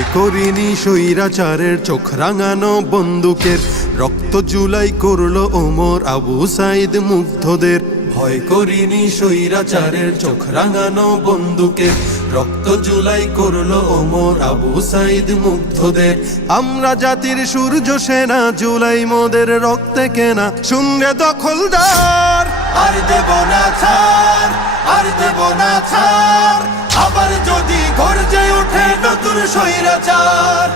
ভয় করিনি স্বৈরাচারের চোখ রাঙানো বন্দুকের, রক্ত জুলাই করলো ওমর আবু সাইদ মুগ্ধদের। ভয় করিনি স্বৈরাচারের চোখ রাঙানো বন্দুকের, রক্ত জুলাই করলো ওমর আবু সাইদ মুগ্ধদের। আমরা জাতির সূর্য সেনা, জুলাই মোদের রক্তে কেনা, শুনরে দখলদার আর দেব না ছাড়, আর দেব না ছাড়। আবার যদি গর্জে ওঠে নতুন স্বৈরাচার,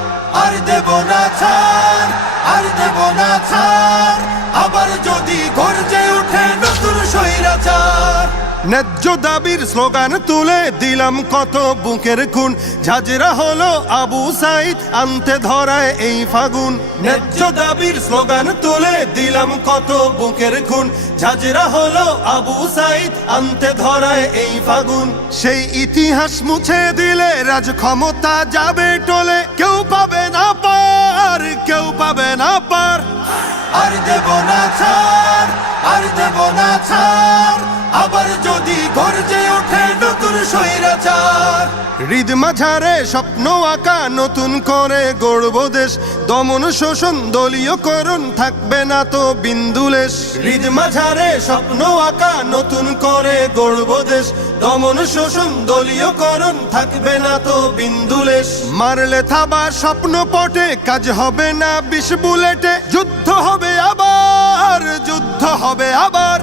আর দেব না ছাড়, আর দেব না ছাড়। আবার যদি গর্জে ওঠে নতুন স্বৈরাচার। ন্যায্য দাবির স্লোগান তুলে দিলাম কত বুকের খুন, ঝাঁঝরা হলো আবু সাইদ আনতে ধরায় এই ফাগুন। ন্যায্য দাবির স্লোগান তুলে দিলাম কত বুকের খুন, ঝাঁঝরা হলো আবু সাইদ আনতে ধরায় এই ফাগুন। সেই ইতিহাস মুছে দিলে রাজ ক্ষমতা যাবে টলে, কেউ পাবে না পার, কেউ পাবে না পার। আর দেব না ছাড়, আর দেব না ছাড়। আবার যদি গর্জে ওঠে নতুন স্বৈরাচার। হৃদ মাঝারে স্বপ্ন আঁকা নতুন করে গড়ব দেশ, দমন শোষণ দলীয়করণ থাকবে না তো বিন্দুলেশ। হৃদ মাঝারে স্বপ্ন আঁকা নতুন করে গড়ব দেশ, দমন শোষণ দলীয়করণ থাকবে না তো বিন্দুলেশ। মারলে থাবা স্বপ্ন পটে, কাজ হবে না 20 বুলেটে, যুদ্ধ হবে আবার, যুদ্ধ হবে আবার।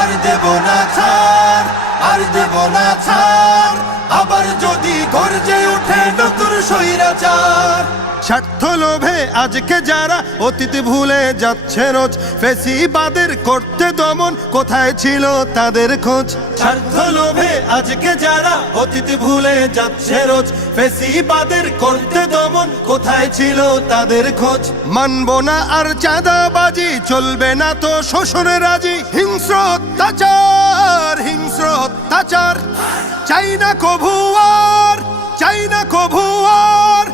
আর দেব না ছাড়, আর দেব না ছাড়। আবার যদি গর্জে ওঠে নতুন স্বৈরাচার। স্বার্থ লোভে আজকে যারা অতীত ভুলে যাচ্ছে রোজ, ফেসিবাদের করতে দমন কোথায় ছিল তাদের খোঁজ। স্বার্থ লোভে আজকে যারা অতীত ভুলে যাচ্ছে রোজ, ফেসিবাদের করতে দমন কোথায় ছিল তাদের খোঁজ। মানব না আর চাঁদাবাজি, চলবে না তো শোষণ রাজি। হিংস্র অত্যাচার, হিংস্র অত্যাচার। চাই না কভু আর, চাই না কভু আর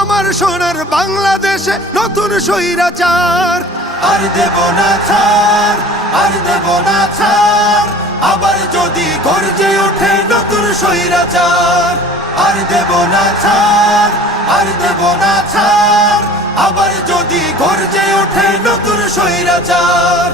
আমার সোনার বাংলাদেশে নতুন স্বৈরাচার। আর দেব না ছাড়, আর দেব না ছাড়। আবার যদি গর্জে ওঠে নতুন স্বৈরাচার। আর দেব না ছাড়, আর দেব না ছাড়। আবার যদি গর্জে ওঠে নতুন স্বৈরাচার।